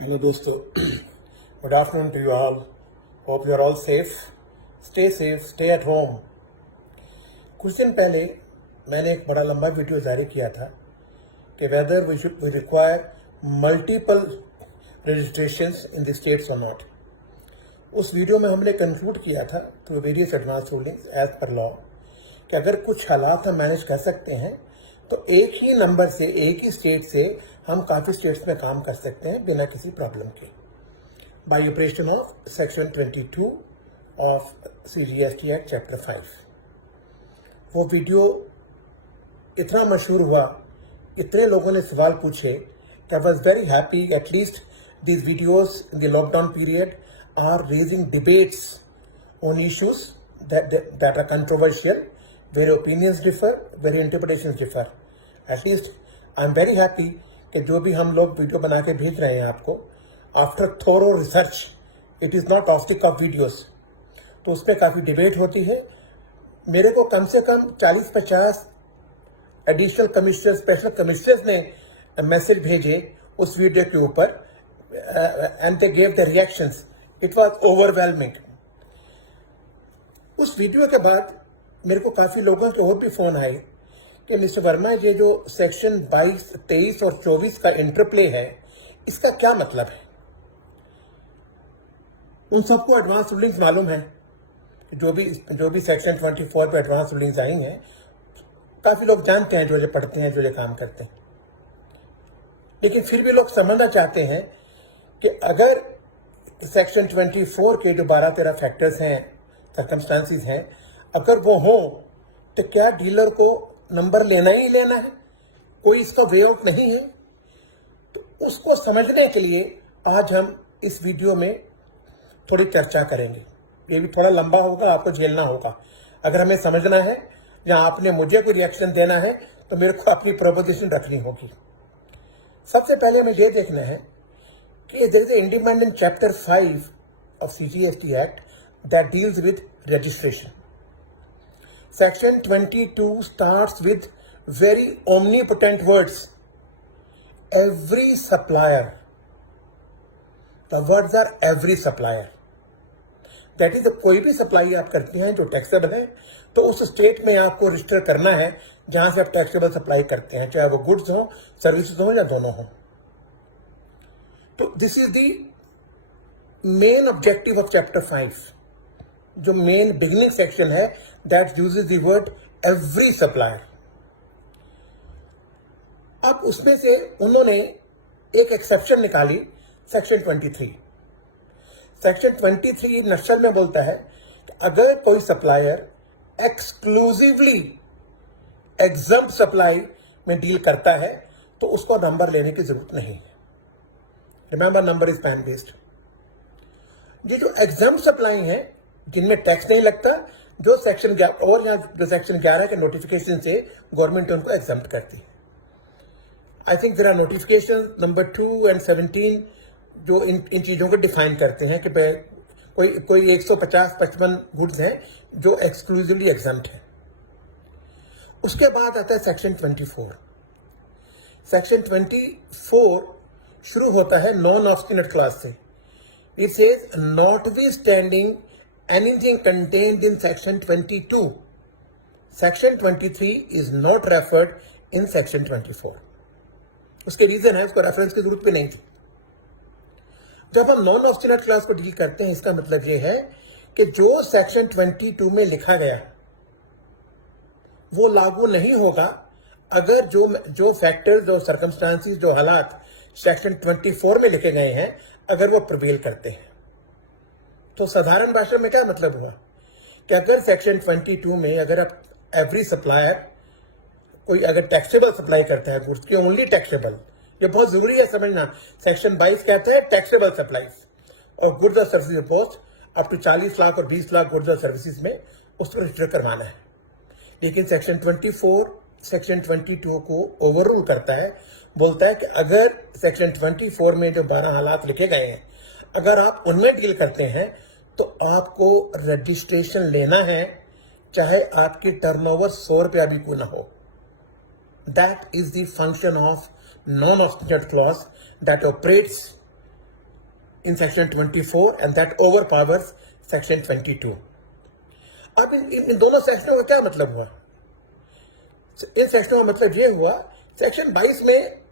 Hello दोस्तों, good afternoon to you all. Hope you are all safe. Stay at home. कुछ दिन पहले मैंने एक बड़ा लंबा वीडियो जारी किया था कि whether we require multiple registrations in the states और नॉट. उस वीडियो में हमने कंक्लूड किया था through various advance rulings as per law कि अगर कुछ हालात हम मैनेज कर सकते हैं तो एक ही नंबर से, एक ही स्टेट से हम काफ़ी स्टेट्स में काम कर सकते हैं बिना किसी प्रॉब्लम के, bye operation of section 22 of CGST act chapter 5. वो वीडियो इतना मशहूर हुआ, इतने लोगों ने सवाल पूछे कि I was very happy. At least these videos in the lockdown period are raising debates on issues that are controversial, where opinions differ, where interpretations differ. At least I'm very happy कि जो भी हम लोग वीडियो बना के भेज रहे हैं आपको, after thorough research, it is not off the cuff videos. तो उस पर काफ़ी डिबेट होती है. मेरे को कम से कम 40-50 एडिशनल कमिश्नर, स्पेशल कमिश्नर्स ने मैसेज भेजे उस वीडियो के ऊपर, and they gave the reactions. It was overwhelming. उस वीडियो के बाद मेरे को काफ़ी लोगों के और भी फ़ोन आए कि मिस्टर वर्मा, ये जो सेक्शन 22, 23 और 24 का इंटरप्ले है, इसका क्या मतलब है. उन सबको एडवांस रूलिंग्स मालूम है. जो भी सेक्शन 24 पे एडवांस रूलिंग्स आई हैं, काफ़ी लोग जानते हैं, जो ये पढ़ते हैं, जो ये काम करते हैं. लेकिन फिर भी लोग समझना चाहते हैं कि अगर सेक्शन 24 के जो 12-13 फैक्टर्स हैं, सर्कमस्टांसिस हैं, अगर वो हों तो क्या डीलर को नंबर लेना ही लेना है, कोई इसका वे आउट नहीं है. तो उसको समझने के लिए आज हम इस वीडियो में थोड़ी चर्चा करेंगे. ये भी थोड़ा लंबा होगा, आपको झेलना होगा. अगर हमें समझना है या आपने मुझे कोई रिएक्शन देना है तो मेरे को अपनी प्रोपोजिशन रखनी होगी. सबसे पहले हमें ये देखना है कि there is a independent chapter 5 of CGST act that deals with registration. Section 22 starts with very omnipotent words. Every supplier. The words are every supplier. That is, कोई भी सप्लाई आप करते हैं जो टैक्सेबल है, तो उस स्टेट में आपको रजिस्टर करना है जहां से आप टैक्सेबल सप्लाई करते हैं, चाहे वो गुड्स हो, सर्विसेज हो या दोनों हो. तो this is the main objective of chapter 5. जो मेन बिगिनिंग सेक्शन है, that uses the word every supplier. अब उसमें से उन्होंने एक एक्सेप्शन निकाली, सेक्शन 23. सेक्शन 23 नक्शल में बोलता है कि अगर कोई सप्लायर एक्सक्लूसिवली एग्जम्प्ट सप्लाई में डील करता है तो उसको नंबर लेने की जरूरत नहीं है. Remember, number is pan based. ये जो एग्जम्प्ट सप्लाई है, जिनमें टैक्स नहीं लगता, जो सेक्शन 11 और यहाँ जो सेक्शन 11 के नोटिफिकेशन से गवर्नमेंट उनको एग्जम्प्ट करती है. I think there are notification number 2 और 17 जो इन चीज़ों को डिफाइन करते हैं कि कोई 150-55 गुड्स हैं जो एक्सक्लूसिवली एग्जम्प्ट है. उसके बाद आता है सेक्शन 24. सेक्शन 24 शुरू होता है नॉन ऑब्स्टिनेट क्लास से. It says notwithstanding anything contained in section 22, section 23 is not referred in section 24. उसके रीजन है, उसको रेफरेंस की जरूरत भी नहीं थी. जब हम नॉन ऑब्स्टिनेट क्लास को डील करते हैं, इसका मतलब ये है कि जो सेक्शन 22 में लिखा गया वो लागू नहीं होगा अगर जो फैक्टर्स, जो सर्कमस्टांसिस, जो हालात सेक्शन 24 में लिखे गए हैं, अगर वो प्रिवेल करते हैं. तो साधारण भाषा में क्या मतलब हुआ कि अगर सेक्शन 22 में अगर आप एवरी सप्लायर, कोई अगर टैक्सेबल सप्लाई करता है गुड्स की, ओनली टैक्सेबल, ये बहुत जरूरी है समझना. सेक्शन 22 कहता है टैक्सेबल सप्लाईज और गुड्स और services post up to 40 lakh और 20 लाख गुड्स और सर्विसेज में उसको रजिस्टर करवाना है. लेकिन सेक्शन 24 सेक्शन 22 को ओवररूल करता है, बोलता है कि अगर सेक्शन 24 में जो 12 हालात लिखे गए हैं, अगर आप उनमें डील करते हैं तो आपको रजिस्ट्रेशन लेना है, चाहे आपकी टर्नओवर 100 रुपया भी क्यों ना हो. That is the function of non-obstinate clause that operates in section 24 and that overpowers section 22. अब इन दोनों सेक्शनों का क्या मतलब हुआ? इन सेक्शनों का मतलब ये हुआ, सेक्शन 22 में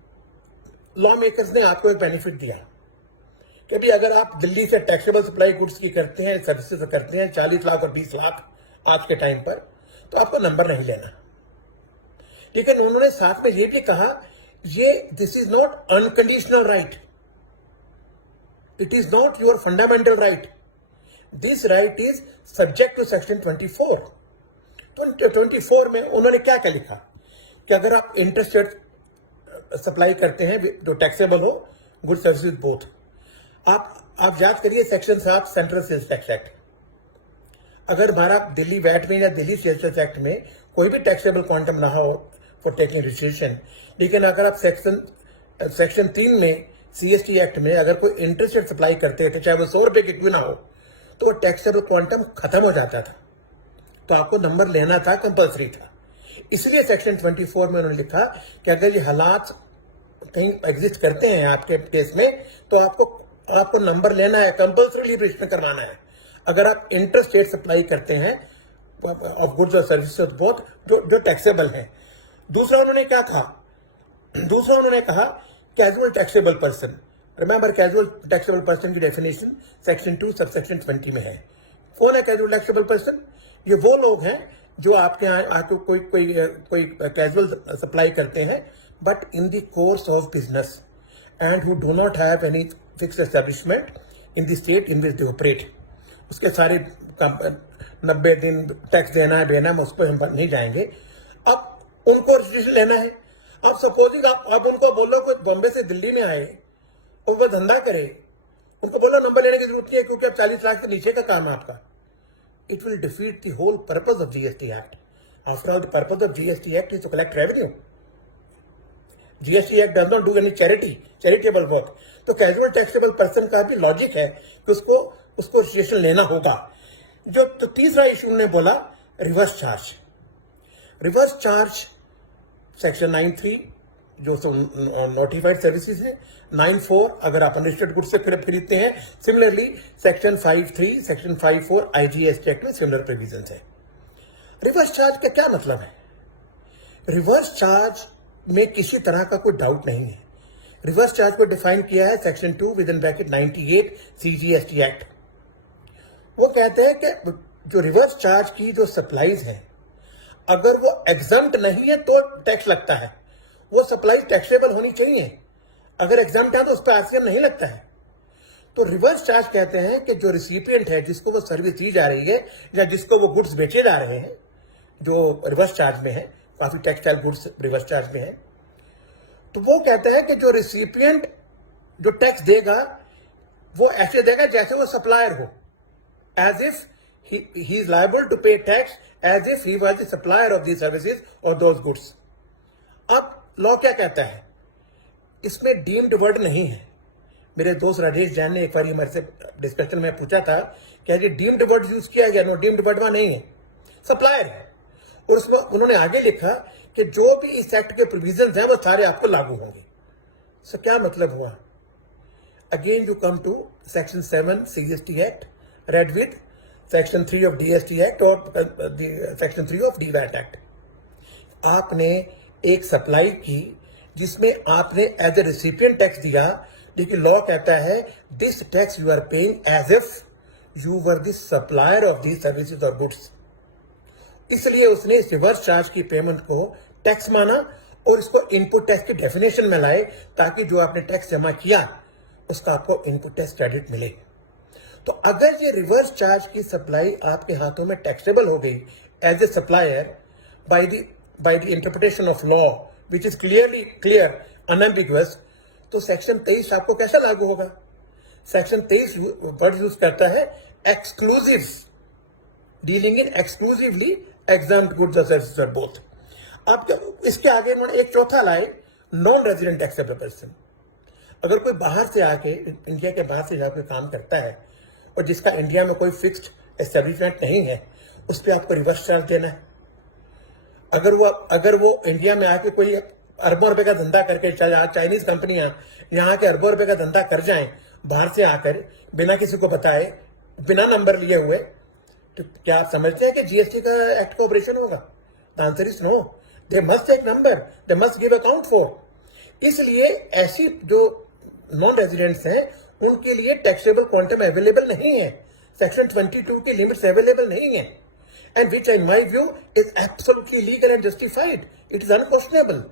लॉ मेकर्स ने आपको एक बेनिफिट दिया कि भी अगर आप दिल्ली से टैक्सेबल सप्लाई गुड्स की करते हैं, सर्विसेज करते हैं 40 लाख और 20 लाख आज के टाइम पर, तो आपको नंबर नहीं लेना। लेकिन उन्होंने साथ में ये भी कहा, ये this is not unconditional right, it is not your fundamental right, this right is subject to section 24। तो 24 में उन्होंने क्या क्या लिखा कि अगर आप इंटरेस्टेड सप्लाई करते हैं जो टैक्सेबल हो, गुड सर्विसेज बोथ, आप याद करिए section 7 central sales tax act, अगर हमारा दिल्ली वैट में या दिल्ली सेल्स टैक्स एक्ट में कोई भी टैक्सेबल क्वांटम ना हो फॉर टेकिंग रजिस्ट्रेशन, लेकिन अगर आप सेक्शन 3 में सीएसटी एक्ट में अगर कोई इंटरेस्टेड सप्लाई करते थे, चाहे वो 100 रुपए की क्यों ना हो, तो वो टैक्सेबल क्वांटम खत्म हो जाता था, तो आपको नंबर लेना था, कंपल्सरी था। इसलिए सेक्शन 24 में उन्होंने लिखा कि अगर ये हालात कहीं एग्जिस्ट करते हैं आपके केस में, तो आपको नंबर लेना है, कंपल्सरी रजिस्टर करवाना है अगर आप इंटरस्टेट सप्लाई करते हैं ऑफ गुड्स और सर्विसेज बोथ जो टैक्सेबल हैं। दूसरा उन्होंने क्या कहा? दूसरा उन्होंने कहा casual taxable person. Remember casual taxable person की डेफिनेशन सेक्शन 2 सबसेक्शन 20 में है। कौन है कैजुअल टैक्सेबल पर्सन? ये वो लोग हैं जो आपके यहाँ आके कोई कैजुअल सप्लाई करते हैं but in the course of business and who do not have any fixed establishment in the state in which they operate. उसके सारे 90 दिन टैक्स देना है देना है, उस पर हम नहीं जाएंगे। अब उनको रजिस्ट्रेशन लेना है। अब सपोजिंग आप उनको बोलो कोई बॉम्बे से दिल्ली में आए और वो धंधा करे, उनको बोलो नंबर लेने की जरूरत नहीं है क्योंकि अब 40 लाख के नीचे का काम है आपका। It will defeat the whole purpose of GST Act. After all, the purpose of GST Act is to collect revenue. GST Act does not do any charitable work. तो कैजुअल टैक्सेबल पर्सन का भी logic है कि उसको registration लेना होगा। जो तो तीसरा इशू उन्होंने बोला reverse charge. Reverse charge section 9(3) जो नोटिफाइड सर्विसेज है, 9(4) अगर आप अनरजिस्टर्ड गुड्स से खरीदते हैं। Similarly section 5(3) section 5(4) IGST act में सिमिलर प्रोविजंस है। रिवर्स चार्ज का क्या मतलब है? रिवर्स चार्ज में किसी तरह का कोई डाउट नहीं है। रिवर्स चार्ज को डिफाइन किया है section 2 with in bracket 98 CGST act. वो कहते हैं कि जो रिवर्स चार्ज की जो सप्लाईज है, अगर वो एग्जम्प्ट नहीं है तो टैक्स लगता है। वो सप्लाई टैक्सेबल होनी चाहिए, अगर एग्जाम्प्ट है तो उस पर आरसीएम नहीं लगता है। तो रिवर्स चार्ज कहते हैं कि जो रिसिपिएंट है, जिसको वो सर्विस दी जा रही है या जिसको वो गुड्स बेचे जा रहे हैं, जो रिवर्स चार्ज में है, काफी टेक्सटाइल गुड्स रिवर्स चार्ज में है, तो वो कहते हैं कि जो रिसिपिएंट जो टैक्स देगा वो ऐसे देगा जैसे वो सप्लायर हो, as if he is liable to pay tax as if he was the supplier of the services और दोज गुड्स। अब लॉ क्या कहता है? इसमें डीम्ड वर्ड नहीं है। मेरे दोस्त राजेश जैन ने एक बार हमारे से डिस्कशन में पूछा था कि ये डीम्ड वर्ड यूज किया गया। नो, डीम्ड वर्ड वहां नहीं है, सप्लायर है। और उसमें उन्होंने आगे लिखा कि जो भी इस एक्ट के प्रोविजंस हैं वो सारे आपको लागू होंगे। सो क्या मतलब हुआ? Again you come to section 7 CGST act read with section 3 of DST act और सेक्शन 3 ऑफ डीवैट एक्ट। आपने एक सप्लाई की जिसमें आपने एज ए रिसिपिएंट टैक्स दिया, लेकिन लॉ कहता है this tax you are paying as if you were the supplier of the services और गुड्स। इसलिए उसने इस रिवर्स चार्ज की पेमेंट को टैक्स माना और इसको इनपुट टैक्स की डेफिनेशन में लाए, ताकि जो आपने टैक्स जमा किया उसका आपको इनपुट टैक्स क्रेडिट मिले। तो अगर ये रिवर्स चार्ज की सप्लाई आपके हाथों में टैक्सेबल हो गई as a supplier by the interpretation of law which is clear unambiguous, तो सेक्शन 23 आपको कैसा लागू होगा? सेक्शन 23 वर्ड यूज करता है exclusive, dealing in exclusively exempt goods और सर्विसेज और बोथ। अब इसके आगे उन्होंने एक चौथा लाए, नॉन रेजिडेंट टैक्सेबल पर्सन। अगर कोई बाहर से आके, इंडिया के बाहर से जाकर काम करता है और जिसका इंडिया में कोई फिक्स्ड एस्टेब्लिशमेंट नहीं है, उस पर आपको रिवर्स चार्ज देना है। अगर वो इंडिया में आके कोई अरबों रुपए का धंधा करके, चाहे चाइनीज कंपनियां यहाँ के अरबों रुपए का धंधा कर जाएं बाहर से आकर बिना किसी को बताए, बिना नंबर लिए हुए, तो क्या आप समझते हैं कि जीएसटी का एक्ट का ऑपरेशन होगा? The answer is no. They must take number, they must give account for. इसलिए ऐसी जो नॉन रेजिडेंट्स हैं उनके लिए टैक्सेबल क्वांटम अवेलेबल नहीं है, सेक्शन 22 की लिमिट्स अवेलेबल नहीं है, and which in my view is absolutely legal and justified, it is unquestionable.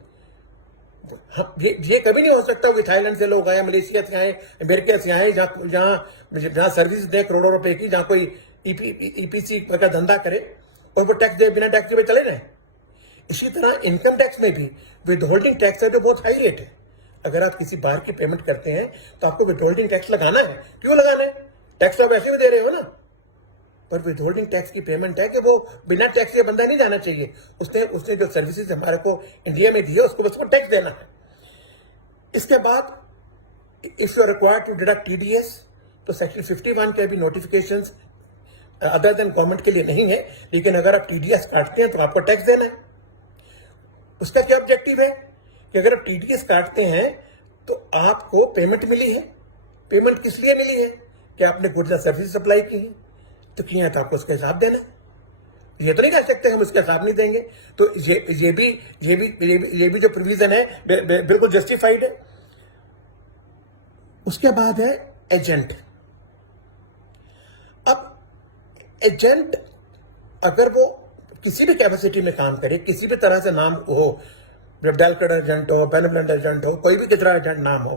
ये कभी नहीं हो सकता कि थाईलैंड से लोग आए, मलेशिया से आए, अमेरिका से आए, जहां सर्विस दे करोड़ों रुपए की, जहां कोई ईपीसी का धंधा करे और वो टैक्स दे, बिना टैक्स पे चले जाए। इसी तरह इनकम टैक्स में भी विद होल्डिंग टैक्स है जो बहुत हाई रेट है। अगर आप किसी बाहर की पेमेंट करते हैं तो आपको विद होल्डिंग टैक्स लगाना है। क्यों लगाना है? टैक्स तो आप ऐसे भी दे रहे हो ना, पर विद होल्डिंग टैक्स की पेमेंट है कि वो बिना टैक्स के बंदा नहीं जाना चाहिए। उसने जो सर्विसेज हमारे को इंडिया में दी है उसको उसको टैक्स देना है। इसके बाद if you are required to deduct TDS, तो सेक्शन 51 के भी नोटिफिकेशंस अदर देन गवर्नमेंट के लिए नहीं है, लेकिन अगर आप टीडीएस काटते हैं तो आपको टैक्स देना है। उसका क्या ऑब्जेक्टिव है कि अगर आप टीडीएस काटते हैं तो आपको पेमेंट मिली है। पेमेंट किस लिए मिली है? कि आपने गुड्स एंड सर्विस सप्लाई की है, तो किया है तो आपको उसका हिसाब देना है। ये तो नहीं कह सकते हम उसका हिसाब नहीं देंगे। तो ये भी जो प्रोविजन है बिल्कुल जस्टिफाइड है। उसके बाद है एजेंट। अब एजेंट अगर वो किसी भी कैपेसिटी में काम करे, किसी भी तरह से नाम हो, डेलकड एजेंट हो, बेनेवलेंट एजेंट हो, कोई भी कितना एजेंट नाम हो,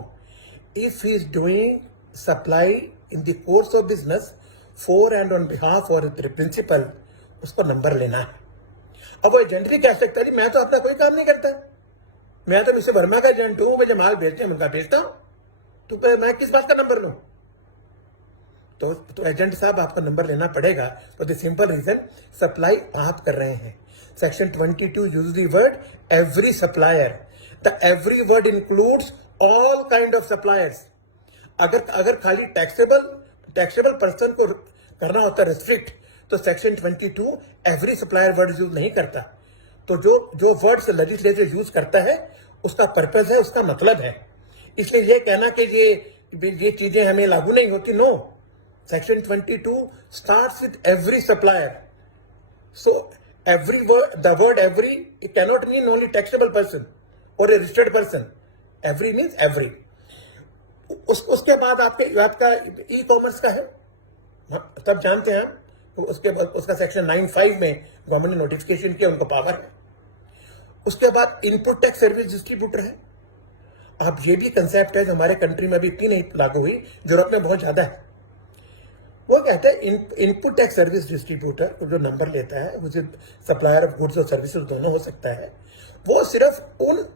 if he is doing supply in the course of business for and on behalf और प्रिंसिपल, उसको नंबर लेना है। अब वो एजेंट भी कह सकता है मैं तो अपना कोई काम नहीं करता, मैं तो मिस्टर वर्मा का एजेंट हूं, मुझे माल भेजते हैं, उनका भेजता हूं, तो मैं किस बात का नंबर लूं? तो एजेंट साहब आपको नंबर लेना पड़ेगा for the simple reason supply आप कर रहे हैं। Section 22 use the word every supplier. The every word includes all kind of suppliers. अगर खाली टैक्सेबल पर्सन को करना होता है रिस्ट्रिक्ट, तो section 22 every supplier word use नहीं करता। तो जो वर्ड्स लेजिस्लेचर यूज करता है उसका पर्पस है, उसका मतलब है। इसलिए ये कहना कि ये चीजें हमें लागू नहीं होती, no. Section 22 starts with every supplier. So the word every, it cannot mean only taxable person or a registered person. Every means every. उसके बाद आपका ई कॉमर्स का है, तब जानते हैं हम। तो उसके बाद उसका सेक्शन 95 में गवर्नमेंट ने नोटिफिकेशन किया, उनको पावर है। उसके बाद इनपुट टैक्स सर्विस डिस्ट्रीब्यूटर है। अब ये भी कंसेप्ट है जो हमारे कंट्री में अभी इतनी नहीं लागू हुई, यूरोप में बहुत ज्यादा है। वो कहते हैं इनपुट टैक्स सर्विस डिस्ट्रीब्यूटर जो नंबर लेता है, मुझे सप्लायर ऑफ गुड्स और सर्विसेज दोनों हो सकता है, वो सिर्फ उन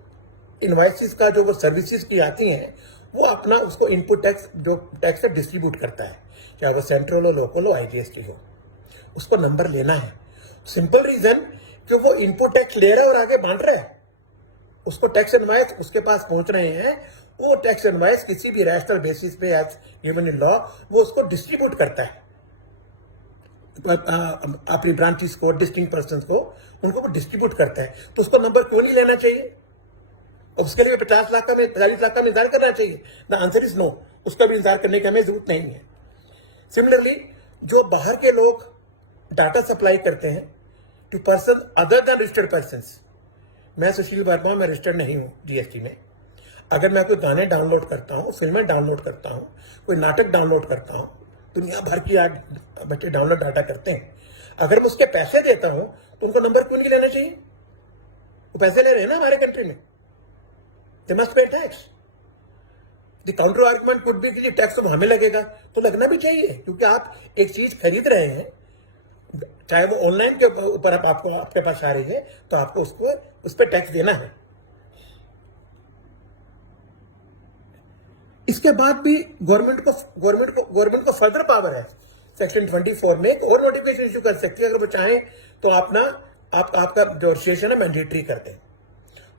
इनवाइसेस का जो वो सर्विसेज की आती हैं वो अपना उसको इनपुट टैक्स जो टैक्स डिस्ट्रीब्यूट करता है, चाहे वो सेंट्रल हो, लोकल हो, आईजीएसटी हो, उसको नंबर लेना है। सिंपल रीजन कि वो इनपुट टैक्स ले रहा है और आगे बांट रहा है, उसको टैक्स इनवाइस उसके पास पहुंच रहे हैं, वो टैक्स इनवाइस किसी भी रैशनल बेसिस पे एज गिवन इन लॉ वो उसको डिस्ट्रीब्यूट करता है अपनी ब्रांचेस को, डिस्टिंक्ट पर्सन को, उनको वो डिस्ट्रीब्यूट करता है। तो उसको नंबर क्यों नहीं लेना चाहिए? उसके लिए 50 लाख का 40 लाख का इंतजार करना चाहिए? The answer is no. उसका भी इंतजार करने की हमें जरूरत नहीं है। सिमिलरली जो बाहर के लोग डाटा सप्लाई करते हैं to person other than registered person, मैं सुशील वर्मा, मैं रजिस्टर्ड नहीं हूं जीएसटी में। अगर मैं कोई गाने डाउनलोड करता हूं, फिल्में डाउनलोड करता हूं, कोई नाटक डाउनलोड करता हूं, दुनिया भर की आज बच्चे डाउनलोड डाटा करते हैं, अगर मैं उसके पैसे देता हूं तो उनको नंबर क्यों नहीं लेना चाहिए? वो पैसे ले रहे हैं ना हमारे कंट्री में, they must pay tax. The counter argument could be कि टैक्स तो हमें लगेगा, तो लगना भी चाहिए, क्योंकि आप एक चीज खरीद रहे हैं, चाहे वो ऑनलाइन के ऊपर आपको आपके पास आ रही है, तो आपको उसको उस पर टैक्स देना है। इसके बाद भी गवर्नमेंट को फर्दर पावर है। सेक्शन 24 में एक और नोटिफिकेशन इशू कर सकती है, अगर वो चाहे तो आपका जो रजिस्ट्रेशन है मैंडेटरी कर दें।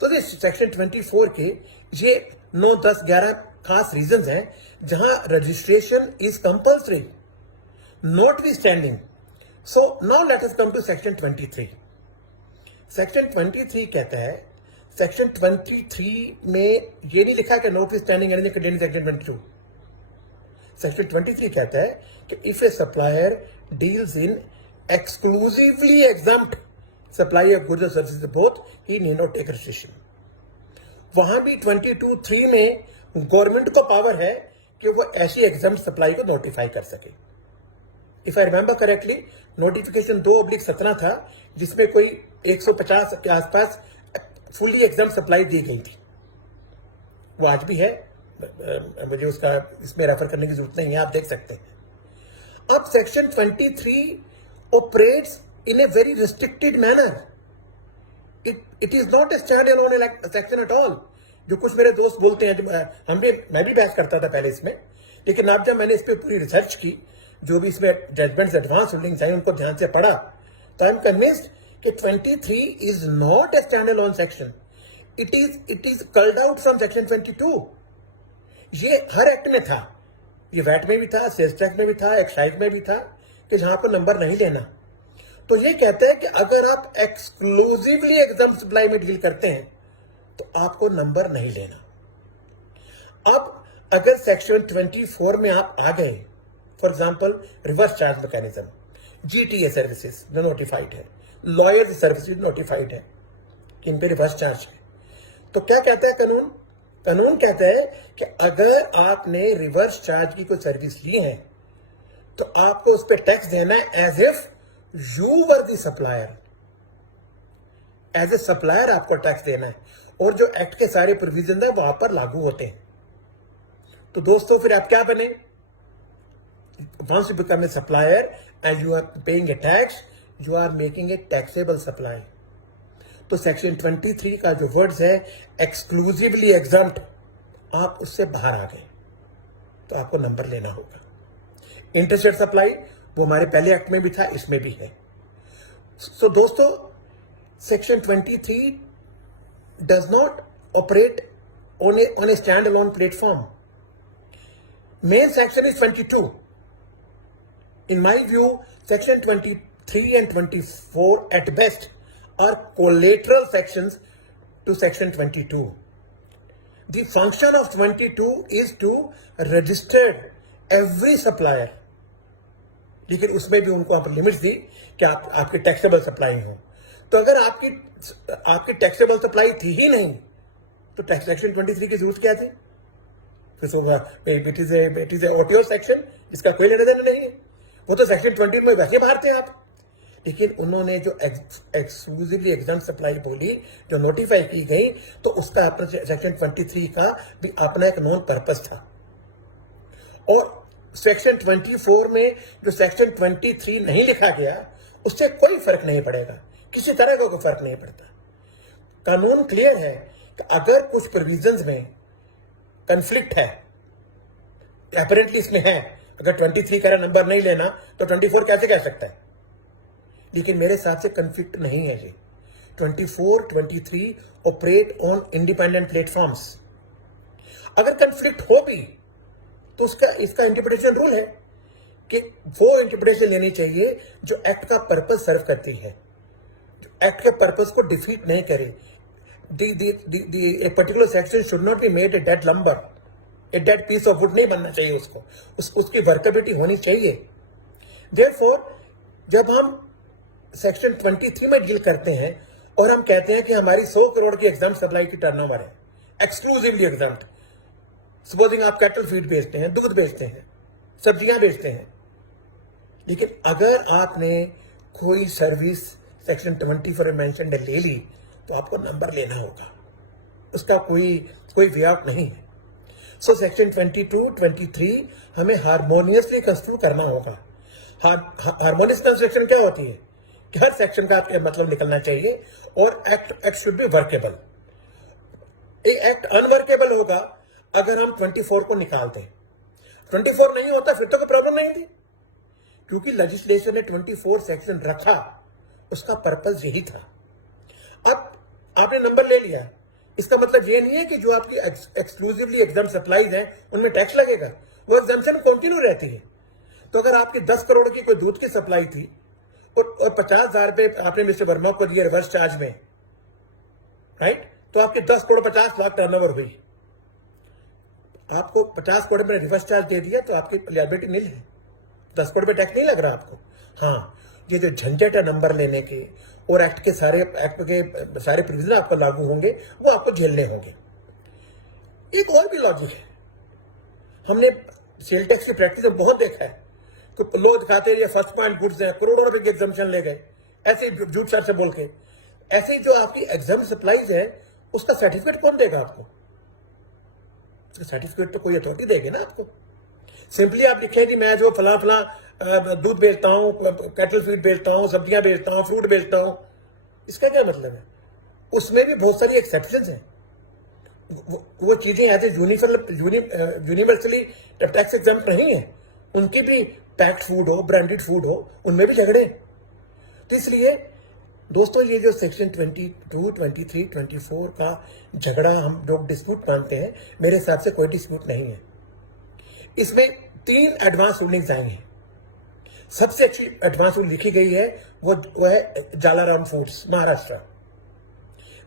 तो ये सेक्शन 24 के ये 9, 10, 11 खास रीजंस हैं जहां registration is compulsory notwithstanding. So now let us come to section 23। Section 23 कहता है, सेक्शन 23 में ये नहीं लिखा कि notwithstanding anything contained in section 22। Section 23 कहता है कि if a supplier deals in exclusively exempt supply of goods और services both he need not take registration. वहां भी 22(3) में गवर्नमेंट को पावर है कि वो ऐसी एग्जम्प्ट सप्लाई को नोटिफाई कर सके। If I remember correctly, notification 2/17 था, जिसमें कोई 150 के आसपास फुली एग्जम्प्ट सप्लाई दी गई थी। वो आज भी है, मुझे उसका इसमें रेफर करने की जरूरत नहीं है, आप देख सकते हैं। अब section 23 operates in a very restricted manner. It is not a stand alone section at all. जो कुछ मेरे दोस्त बोलते हैं, मैं भी बहस करता था पहले इसमें, लेकिन अब जब मैंने इस पर पूरी रिसर्च की, जो भी इसमें जजमेंट्स एडवांस रूलिंग्स आई उनको ध्यान से पढ़ा, तो आई एम कन्विंस्ड कि 23 is not a stand alone section. It is culled out from section 22। ये हर एक्ट में था, ये वैट में भी था, सेल्स टैक्स में भी था, एक्साइज में भी था, कि जहां पर नंबर नहीं लेना। तो ये कहता है कि अगर आप एक्सक्लूसिवली एग्जम्प्ट सप्लाई में डील करते हैं तो आपको नंबर नहीं लेना। अब अगर सेक्शन 24 में आप आ गए, for example reverse charge mechanism, GTA services जो नोटिफाइड है, लॉयर्स सर्विसेज नोटिफाइड है कि इन पे रिवर्स चार्ज है, तो क्या कहता है कानून? कानून कहता है कि अगर आपने रिवर्स चार्ज की कोई सर्विस ली है तो आपको उस पर टैक्स देना है as if you were the supplier. As a supplier आपको टैक्स देना है, और जो एक्ट के सारे प्रोविजन है वहां पर लागू होते हैं। तो दोस्तों फिर आप क्या बने? Once you become a supplier and you are paying a tax, you are making a taxable supply. तो सेक्शन 23 का जो वर्ड्स है एक्सक्लूसिवली एग्जम्प्ट, आप उससे बाहर आ गए तो आपको नंबर लेना होगा। इंटरस्टेट सप्लाई वो हमारे पहले एक्ट में भी था, इसमें भी है। सो दोस्तों, section 23 does not operate on A stand alone platform. Main section is 22। In my view, section 23 and 24 at best are collateral sections to section 22. The function of 22 is to register every supplier. लेकिन उसमें भी उनको आप limits दी कि आपकी taxable supply हो। तो अगर आपकी टैक्सेबल सप्लाई थी ही नहीं तो सेक्शन 23 की जरूरत क्या थी? फिर इट इज ए ओटीओ सेक्शन, इसका कोई लेना देना नहीं है। वो तो सेक्शन 20 में वैसे बाहर थे आप। लेकिन उन्होंने जो एक्सक्लूसिवली एग्जम्प्ट सप्लाई बोली, जो नोटिफाई की गई, तो उसका अपना सेक्शन 23 का भी अपना एक नॉन पर्पस था। और सेक्शन 24 में जो सेक्शन 23 नहीं लिखा गया, उससे कोई फर्क नहीं पड़ेगा, किसी तरह का कोई फर्क नहीं पड़ता। कानून क्लियर है कि अगर कुछ प्रोविजंस में कंफ्लिक्ट है, अपरेंटली इसमें है, अगर 23 का नंबर नहीं लेना तो 24 कैसे कह सकता है? लेकिन मेरे हिसाब से कंफ्लिक्ट नहीं है ये। 24, 23 ऑपरेट ऑन इंडिपेंडेंट प्लेटफॉर्म्स। अगर कंफ्लिक्ट हो भी तो इसका इंटरप्रिटेशन रूल है कि वो इंटरप्रिटेशन लेनी चाहिए जो एक्ट का पर्पस सर्व करती है, जो एक्ट के पर्पस को डिफीट नहीं करे। A particular section should not be made a dead lumber. A dead piece of wood नहीं बनना चाहिए उसको, उसकी वर्केबिलिटी होनी चाहिए। Therefore, जब हम सेक्शन 23 में डील करते हैं और हम कहते हैं कि हमारी 100 करोड़ की एग्जम्प्ट सप्लाई की टर्नओवर है, एक्सक्लूसिवली एग्जम्प्ट। सपोजिंग आप कैटल फीड बेचते हैं, दूध बेचते हैं, सब्जियां बेचते हैं, लेकिन अगर आपने कोई सर्विस सेक्शन 24 मेंशन ले ली तो आपको नंबर लेना होगा, उसका कोई वे आउट नहीं है। सो सेक्शन 22, 23 हमें हार्मोनियसली कंस्ट्रू करना होगा। हार्मोनियस कंस्ट्रक्शन क्या होती है कि हर सेक्शन का आपके मतलब निकलना चाहिए और act should be workable. Act unworkable होगा अगर हम 24 को निकाल दें। 24 नहीं होता फिर तो कोई प्रॉब्लम नहीं थी, क्योंकि लेजिस्लेशन ने 24 सेक्शन रखा, उसका पर्पस यही था। अब आपने नंबर ले लिया, इसका मतलब ये नहीं है कि जो आपकी एक्सक्लूसिवली एग्जम्प्ट सप्लाईज हैं उनमें टैक्स लगेगा, वो एग्जम्पशन कंटिन्यू रहती है। तो अगर आपकी 10 करोड़ की कोई दूध की सप्लाई थी और 50,000 रुपए आपने मिस्टर वर्मा को दिए रिवर्स चार्ज में, राइट, तो आपकी 10 करोड़ 50 लाख टर्नओवर हुई। आपको 50 करोड़ में रिवर्स चार्ज दे दिया तो आपकी लायबिलिटी नील है, 10 करोड़ में टैक्स नहीं लग रहा आपको। हाँ, ये जो झंझट है नंबर लेने के और एक्ट के सारे प्रोविजन आपको लागू होंगे, वो आपको झेलने होंगे। एक और भी लॉजिक है, हमने सेल टैक्स की प्रैक्टिस में बहुत देखा है कि लोग दिखाते हैं ये फर्स्ट पॉइंट गुड्स है, करोड़ों रुपए की एग्जाम्पशन ले गए, ऐसे झूठ सर से बोल के। ऐसे जो आपकी एग्जाम सप्लाईज है उसका सर्टिफिकेट कौन देगा आपको? उसका सर्टिफिकेट तो कोई अथॉरिटी देगी ना आपको। सिंपली आप लिखें कि मैं जो फला फला दूध बेचता हूँ, कैटल फीड बेचता हूँ, सब्जियां बेचता हूँ, फ्रूट बेचता हूँ, इसका क्या मतलब है? उसमें भी बहुत सारी एक्सेप्शंस हैं। वो चीजें as a universally tax exempt नहीं है, उनकी भी पैक्ड फूड हो, ब्रांडेड फूड हो, उनमें भी झगड़े। तो इसलिए दोस्तों ये जो सेक्शन 22, 23, 24 का झगड़ा हम लोग डिस्प्यूट मानते हैं, मेरे हिसाब से कोई डिस्प्यूट नहीं है। इसमें 3 एडवांस रूलिंग्स आई हैं। सबसे अच्छी एडवांस रूल लिखी गई है वो है जालाराम फूड्स, महाराष्ट्र।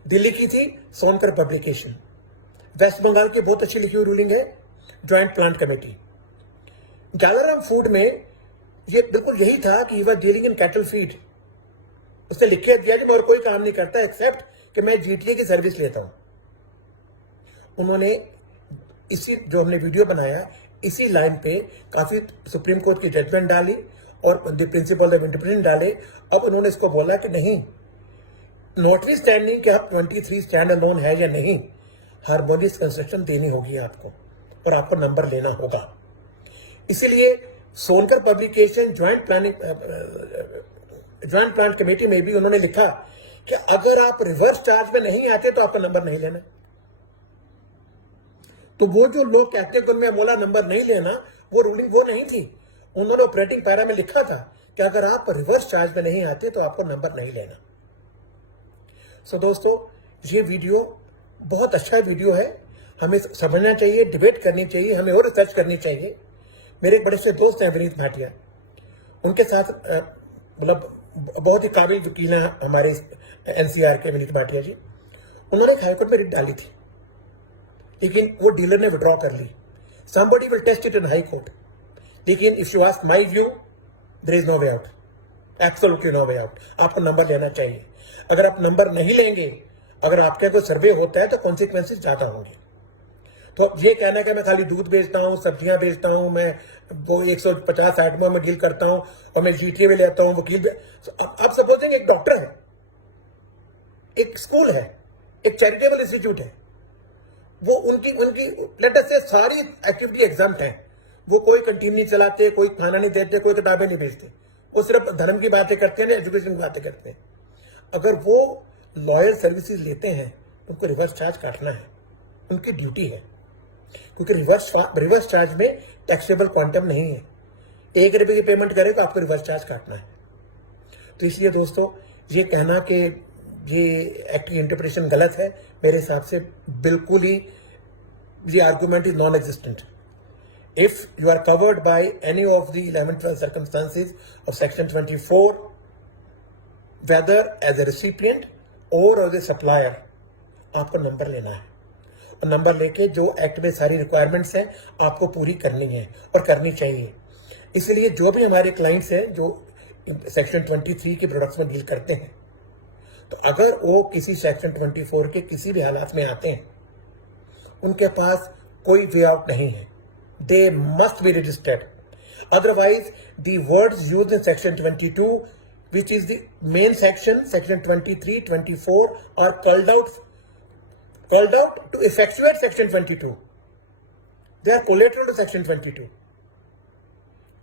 दिल्ली की थी सोनकर पब्लिकेशन। वेस्ट बंगाल की बहुत अच्छी लिखी हुई रूलिंग है joint plant committee. Jalaram food में ये बिल्कुल यही था कि he was dealing in cattle feed. उसने लिख के दिया कि मैं और कोई काम नहीं करता एक्सेप्ट कि मैं जीटीए की सर्विस लेता हूं। उन्होंने इसी जो हमने वीडियो बनाया इसी लाइन पे काफी सुप्रीम कोर्ट की जजमेंट डाली और द प्रिंसिपल ऑफ इंटरप्रिटेशन डाले। अब उन्होंने इसको बोला कि नहीं, नॉटरी स्टैंडिंग कि आप 23 स्टैंड अलोन है या नहीं, हार्मोनियस कंस्ट्रक्शन देनी होगी आपको और आपको नंबर लेना होगा। इसीलिए Sonkar publication joint plant committee में भी उन्होंने लिखा कि अगर आप रिवर्स चार्ज में नहीं आते तो आपका नंबर नहीं लेना। तो वो जो लोग कहते हैं कि उनमें बोला नंबर नहीं लेना, वो रूलिंग वो नहीं थी। उन्होंने ऑपरेटिंग पैरा में लिखा था कि अगर आप रिवर्स चार्ज में नहीं आते तो आपको नंबर नहीं लेना। सो दोस्तों, ये वीडियो बहुत अच्छा वीडियो है, हमें समझना चाहिए, डिबेट करनी चाहिए, हमें और रिसर्च करनी चाहिए। मेरे एक बड़े से दोस्त हैं विनीत भाटिया, उनके साथ मतलब बहुत ही काबिल वकील हैं हमारे एनसीआर के विनीत भाटिया जी। उन्होंने हाईकोर्ट में रिट डाली थी, लेकिन वो डीलर ने विड्रॉ कर ली। Somebody will test it in high court, लेकिन if you ask my view, there is no way out, absolutely no way out. आपको नंबर लेना चाहिए। अगर आप नंबर नहीं लेंगे, अगर आपके कोई सर्वे होता है तो कॉन्सिक्वेंसेज ज्यादा होंगे। तो ये कहना है कि मैं खाली दूध बेचता हूँ, सब्जियां बेचता हूँ, मैं वो 150 आइटमों में डील करता हूँ और मैं जीटीए में लेता हूँ, वकील। आप सपोजिंग एक डॉक्टर है, एक स्कूल है, एक चैरिटेबल इंस्टीट्यूट है, वो उनकी लेटर से सारी एक्टिविटी एग्जाम्प्ट है। वो कोई कंटीन नहीं चलाते, कोई खाना नहीं देते, कोई किताबें नहीं बेचते, वो सिर्फ धर्म की बातें करते हैं, एजुकेशन की बातें करते हैं। अगर वो लॉयर सर्विसेज लेते हैं तो उनको रिवर्स चार्ज काटना है, उनकी ड्यूटी है, क्योंकि रिवर्स चार्ज में टैक्सेबल क्वांटम नहीं है। 1 रुपये की पेमेंट करे तो आपको रिवर्स चार्ज काटना है। तो इसलिए दोस्तों, ये कहना कि ये एक्ट की इंटरप्रिटेशन गलत है, मेरे हिसाब से बिल्कुल ही ये argument is non existent. If you are covered by any of the 11-12 circumstances of section 24, whether as a recipient और एज ए सप्लायर, आपको नंबर लेना है और नंबर लेके जो एक्ट में सारी रिक्वायरमेंट्स हैं आपको पूरी करनी है और करनी चाहिए। इसलिए जो भी हमारे क्लाइंट्स हैं जो सेक्शन 23 के प्रोडक्ट्स में डील करते हैं, तो अगर वो किसी सेक्शन 24 के किसी भी हालात में आते हैं, उनके पास कोई वे आउट नहीं है। They must be registered, otherwise the words used in section 22 which is the main section 23, 24 are called out to effectuate section 22. They are collateral to section 22.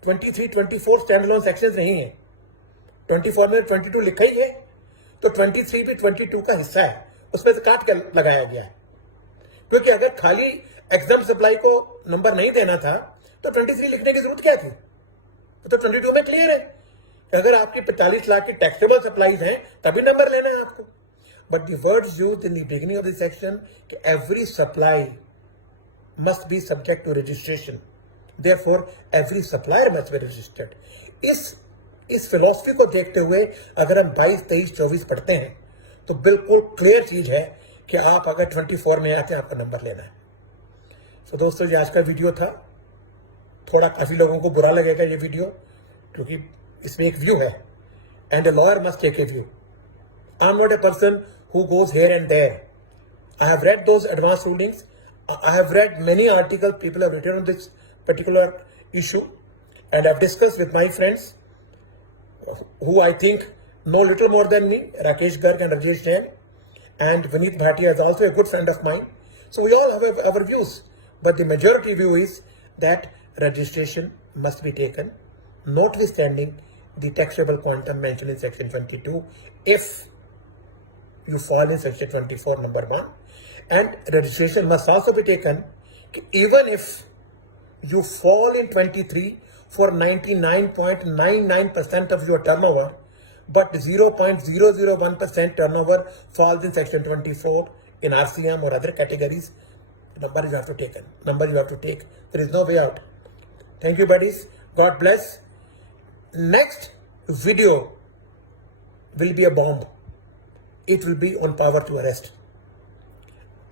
23, 24 standalone sections नहीं है। 24 में 22 लिखा ही है, तो 23 भी 22 का हिस्सा है, उसमें से काट के लगाया गया है। क्योंकि अगर खाली एग्जाम सप्लाई को नंबर नहीं देना था तो 23 लिखने की जरूरत क्या थी? तो 22 में क्लियर है, अगर आपकी 45 लाख की टैक्सेबल सप्लाईज हैं तभी नंबर लेना है आपको। But the words used in the beginning of the section कि every supply must be subject to registration, therefore every supplier must be registered. इस फिलॉसफी को देखते हुए अगर हम 22, 23, 24 पढ़ते हैं तो बिल्कुल क्लियर चीज है कि आप अगर 24 में आते हैं आपका नंबर लेना है। तो दोस्तों ये आज का वीडियो था। थोड़ा काफ़ी लोगों को बुरा लगेगा ये वीडियो, क्योंकि इसमें एक व्यू है, and a lawyer must take a view. I am not a person who goes here and there. I have read those advanced rulings. I have read many articles people have written on this particular issue, and I've discussed with my friends who I think know little more than me, Rakesh Garg and Rajesh Jain, and Vineet Bhatia is also a good friend of mine. So we all have our views, but the majority view is that registration must be taken, notwithstanding the taxable quantum mentioned in section 22, if you fall in section 24 number 1, and registration must also be taken even if you fall in 23 for 99.99% of your turnover, but 0.001% turnover falls in section 24 in RCM or other categories. Number you have to take. There is no way out. Thank you, buddies. God bless. Next video will be a bomb. It will be on power to arrest,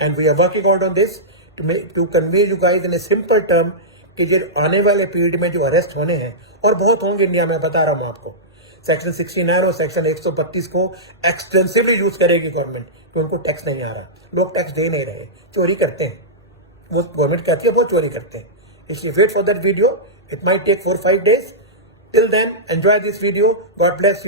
and we are working out on this to convey you guys in a simple term कि जो आने वाले period में जो arrest होने हैं, और बहुत होंगे इंडिया में, बता रहा हूँ आपको, सेक्शन 69 और सेक्शन 132 को एक्सटेंसिवली यूज करेगी गवर्नमेंट, कि उनको टैक्स नहीं आ रहा, लोग टैक्स दे नहीं रहे, चोरी करते हैं, वो गवर्नमेंट कहती है बहुत चोरी करते हैं। इसलिए wait for that video, it might take 4-5 days. Till then, enjoy this video. God bless you.